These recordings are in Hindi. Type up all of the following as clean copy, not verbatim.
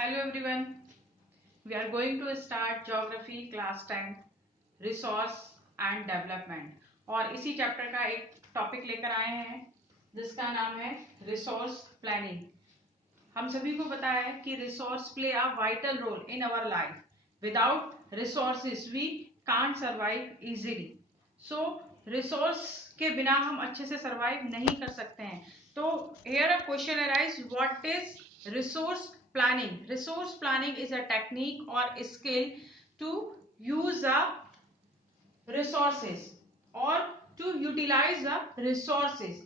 Hello everyone. We are going to start Geography class 10 Resource and Development और इसी चैप्टर का एक टॉपिक लेकर आए हैं जिसका नाम है रिसोर्स प्लानिंग। हम सभी को पता है कि resource play a vital role in our life. Without resources we can't survive easily. So resource के बिना हम अच्छे से सर्वाइव नहीं कर सकते हैं। तो here a question arise, what is resource planning? Resource planning is a technique or skill to use the resources or to utilize the resources.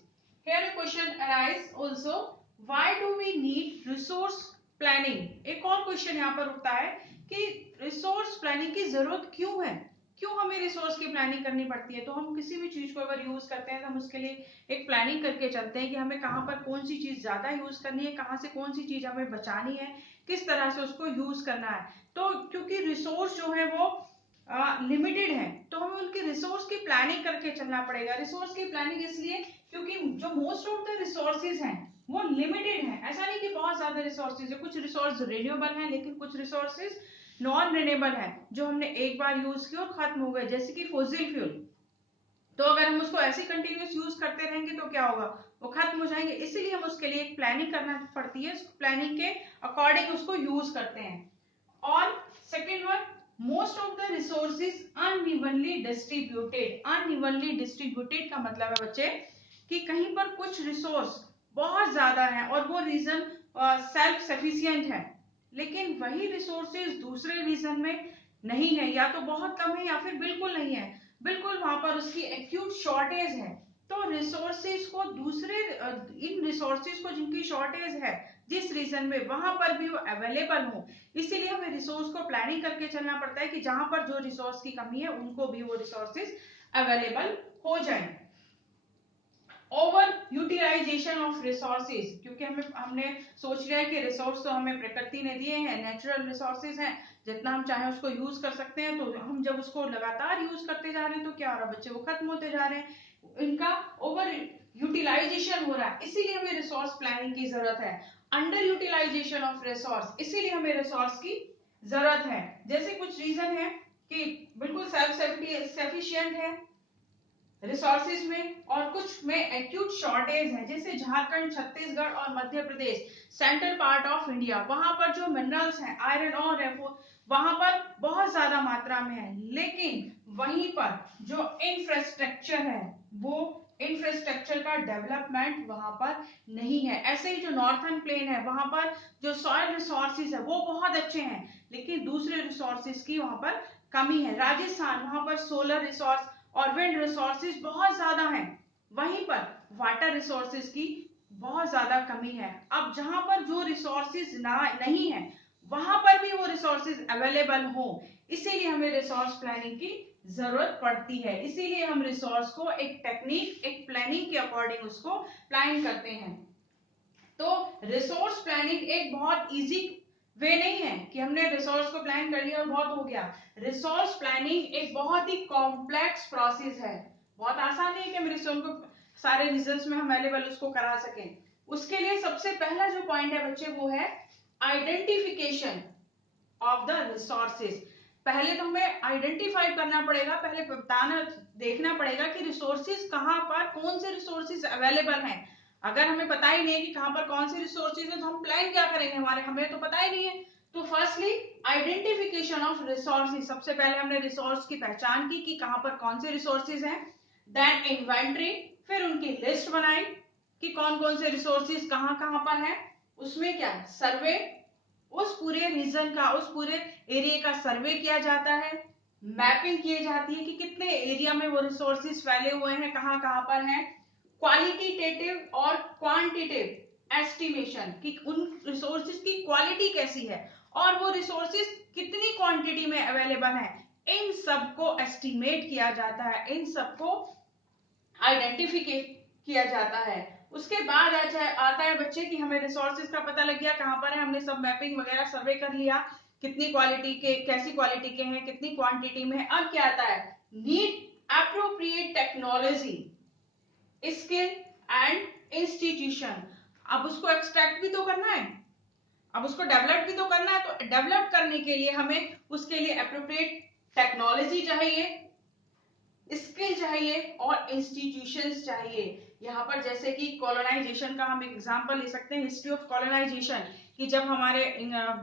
Here a question arise also, why do we need resource planning? एक और क्वेश्चन यहाँ पर उठता है कि रिसोर्स प्लानिंग की जरूरत क्यों है, क्यों हमें रिसोर्स की प्लानिंग करनी पड़ती है। तो हम किसी भी चीज को अगर यूज करते हैं तो हम उसके लिए एक प्लानिंग करके चलते हैं कि हमें कहाँ पर कौन सी चीज ज्यादा यूज करनी है, कहाँ से कौन सी चीज हमें बचानी है, किस तरह से उसको यूज करना है। तो क्योंकि रिसोर्स जो है वो लिमिटेड है तो हमें उनकी रिसोर्स की प्लानिंग करके चलना पड़ेगा। रिसोर्स की प्लानिंग इसलिए क्योंकि जो मोस्ट ऑफ द रिसोर्सेज हैं वो लिमिटेड है। ऐसा नहीं कि बहुत ज्यादा रिसोर्सेज है, कुछ रिसोर्स रिन्यूएबल हैं लेकिन कुछ रिसोर्सेज नॉन रिन्यूएबल है जो हमने एक बार यूज किया और खत्म हो गए, जैसे कि फॉसिल फ्यूल। तो अगर हम उसको ऐसे कंटिन्यूस यूज करते रहेंगे तो क्या होगा, वो खत्म हो जाएंगे। इसीलिए हम उसके लिए एक प्लानिंग करना पड़ती है, प्लानिंग के अकॉर्डिंग उसको यूज करते हैं। और second one, most of the resources unevenly distributed. Unevenly distributed का मतलब है बच्चे कि कहीं पर कुछ रिसोर्स बहुत ज्यादा है और वो रीजन सेल्फ सफिशिएंट है, लेकिन वही रिसोर्सेज दूसरे रीजन में नहीं है, या तो बहुत कम है या फिर बिल्कुल नहीं है, बिल्कुल वहां पर उसकी एक्यूट शॉर्टेज है। तो रिसोर्सेज को दूसरे इन रिसोर्सेज को जिनकी शॉर्टेज है जिस रीजन में, वहां पर भी वो अवेलेबल हो। इसीलिए हमें रिसोर्स को प्लानिंग करके चलना पड़ता है कि जहां पर जो रिसोर्स की कमी है उनको भी वो रिसोर्सेज अवेलेबल हो जाए। ओवर यूटिलाइजेशन ऑफ रिसोर्सेज, क्योंकि हमने सोच लिया है कि रिसोर्स तो हमें प्रकृति ने दिए हैं, नेचुरल रिसोर्सेज हैं, जितना हम चाहे उसको यूज कर सकते हैं। तो हम जब उसको लगातार यूज करते जा रहे हैं तो क्या हो रहा है बच्चे, वो खत्म होते जा रहे हैं, इनका ओवर यूटिलाइजेशन हो रहा है। इसीलिए हमें रिसोर्स प्लानिंग की जरूरत है। अंडर यूटिलाइजेशन ऑफ रिसोर्स, इसीलिए हमें रिसोर्स की जरूरत है। जैसे कुछ रीजन है कि बिल्कुल सेल्फ सफिशिएंट है रिसोर्सेज में और कुछ में एक्यूट शॉर्टेज है, जैसे झारखंड, छत्तीसगढ़ और Madhya Pradesh, central part of India. वहां पर जो मिनरल्स हैं, आयरन और है, वो वहां पर बहुत ज्यादा मात्रा में है, लेकिन वहीं पर जो इंफ्रास्ट्रक्चर है वो इंफ्रास्ट्रक्चर का डेवलपमेंट वहां पर नहीं है। ऐसे ही जो नॉर्थर्न प्लेन है वहां पर जो सॉइल रिसोर्सेज है वो बहुत अच्छे हैं, लेकिन दूसरे रिसोर्सेज की वहां पर कमी है। राजस्थान, वहां पर सोलर रिसोर्स और विंड रिसोर्सेज बहुत ज्यादा हैं, वहीं पर वाटर रिसोर्सेज की बहुत ज्यादा कमी है। अब जहां पर जो रिसोर्सेज नहीं है वहां पर भी वो रिसोर्सेज अवेलेबल हो, इसीलिए हमें रिसोर्स प्लानिंग की जरूरत पड़ती है। इसीलिए हम रिसोर्स को एक टेक्निक, एक प्लानिंग के अकॉर्डिंग उसको प्लान करते हैं। तो रिसोर्स प्लानिंग एक बहुत इजी वे नहीं है कि हमने रिसोर्स को प्लान कर लिया और बहुत हो गया। रिसोर्स प्लानिंग एक बहुत ही कॉम्प्लेक्स प्रोसेस है, बहुत आसान नहीं है कि हम रिसोर्स को सारे रीजन्स में हम अवेलेबल उसको करा सकें। उसके लिए सबसे पहला जो पॉइंट है बच्चे वो है आइडेंटिफिकेशन ऑफ द रिसोर्सेज। पहले तो हमें आइडेंटिफाई करना पड़ेगा, पहले बताना देखना पड़ेगा कि रिसोर्सेज कहाँ पर, कौन से रिसोर्सेज अवेलेबल हैं। अगर हमें पता ही नहीं है कि कहाँ पर कौन से रिसोर्सेज है तो हम प्लान क्या करेंगे, हमें तो पता ही नहीं है। तो फर्स्टली आइडेंटिफिकेशन ऑफ रिसोर्सेज, सबसे पहले हमने रिसोर्स की पहचान की कि कहाँ पर कौन से रिसोर्सेज हैं। देन इन्वेंटरी, फिर उनकी लिस्ट बनाई कि कौन कौन से रिसोर्सेज कहाँ कहाँ पर है। उसमें क्या है, सर्वे, उस पूरे रीजन का, उस पूरे एरिया का सर्वे किया जाता है, मैपिंग की जाती है कि कितने एरिया में वो रिसोर्सेज फैले हुए हैं, कहाँ कहाँ पर हैं। क्वालिटेटिव और क्वांटिटेटिव एस्टिमेशन कि उन रिसोर्सेज की क्वालिटी कैसी है और वो रिसोर्सेज कितनी क्वांटिटी में अवेलेबल है, इन सबको एस्टिमेट किया जाता है, इन सबको आइडेंटिफिकेट किया जाता है। उसके बाद आता है बच्चे कि हमें रिसोर्सेज का पता लग गया कहां पर है, हमने सब मैपिंग वगैरह सर्वे कर लिया, कितनी क्वालिटी के, कैसी क्वालिटी के हैं, कितनी क्वांटिटी में। अब क्या आता है, need appropriate technology, skill and institution. अब उसको एक्सट्रैक्ट भी तो करना है, अब उसको डेवलप भी तो करना है, तो डेवलप करने के लिए हमें उसके लिए एप्रोप्रिएट टेक्नोलॉजी चाहिए, स्किल चाहिए और इंस्टीट्यूशंस चाहिए। यहाँ पर जैसे कि कॉलोनाइजेशन का हम एग्जांपल ले सकते हैं, हिस्ट्री ऑफ कॉलोनाइजेशन, कि जब हमारे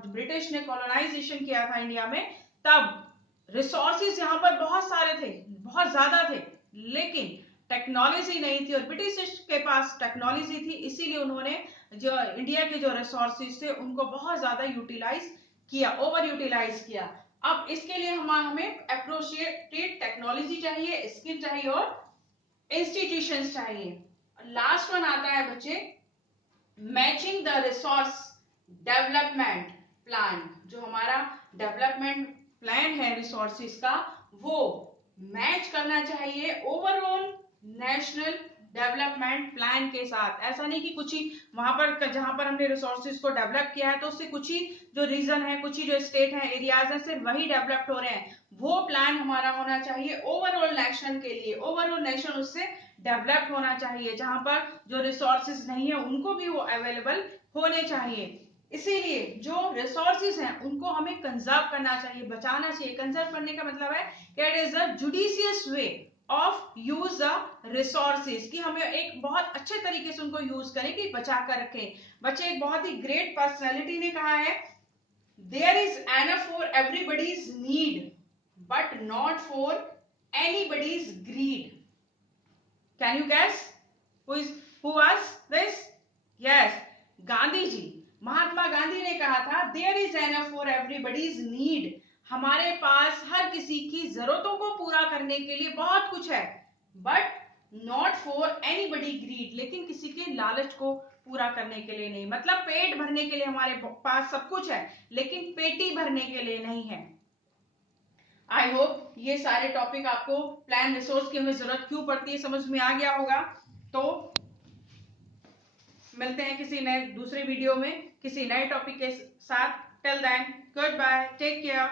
ब्रिटिश ने कॉलोनाइजेशन किया था इंडिया में, तब रिसोर्सेज यहाँ पर बहुत सारे थे, बहुत ज्यादा थे, लेकिन टेक्नोलॉजी नहीं थी और ब्रिटिश के पास टेक्नोलॉजी थी, इसीलिए उन्होंने जो इंडिया के जो रिसोर्सेज थे उनको बहुत ज्यादा यूटिलाइज किया, ओवर यूटिलाइज किया। अब इसके लिए हमें एप्रोप्रिएट टेक्नोलॉजी चाहिए, स्किल चाहिए और इंस्टीट्यूशंस चाहिए। लास्ट वन आता है बच्चे matching the resource development plan. जो हमारा डेवलपमेंट प्लान है रिसोर्सेज का, वो मैच करना चाहिए ओवरऑल नेशनल डेवलपमेंट प्लान के साथ। ऐसा नहीं कि कुछ ही वहां पर जहां पर हमने रिसोर्सेज को डेवलप किया है तो उससे कुछ ही जो रीजन है, कुछ ही जो स्टेट है, एरियाज है, सिर्फ वही डेवलप्ड हो रहे हैं। वो प्लान हमारा होना चाहिए ओवरऑल नेशन के लिए, ओवरऑल नेशन उससे डेवलप होना चाहिए, जहां पर जो रिसोर्सेज नहीं है उनको भी वो अवेलेबल होने चाहिए। इसीलिए जो रिसोर्सेज हैं उनको हमें कंजर्व करना चाहिए, बचाना चाहिए। कंजर्व करने का मतलब है कि it is a judicious way of use the resources, कि हमें एक बहुत अच्छे तरीके से उनको यूज करें, कि बचा कर रखें। बच्चे एक बहुत ही ग्रेट पर्सनैलिटी ने कहा है, there is enough for everybody's need but not for anybody's greed. Can you guess who was this? Yes, Gandhi ji, Mahatma Gandhi ने कहा था there is enough for everybody's need, हमारे पास हर किसी की जरूरतों को पूरा करने के लिए बहुत कुछ है, but not for anybody greed, लेकिन किसी के लालच को पूरा करने के लिए नहीं। मतलब पेट भरने के लिए हमारे पास सब कुछ है, लेकिन पेटी भरने के लिए नहीं है। आई होप ये सारे टॉपिक आपको प्लान रिसोर्स की हमें जरूरत क्यों पड़ती है समझ में आ गया होगा। तो मिलते हैं किसी नए दूसरे वीडियो में किसी नए टॉपिक के साथ। Till then good bye, take care.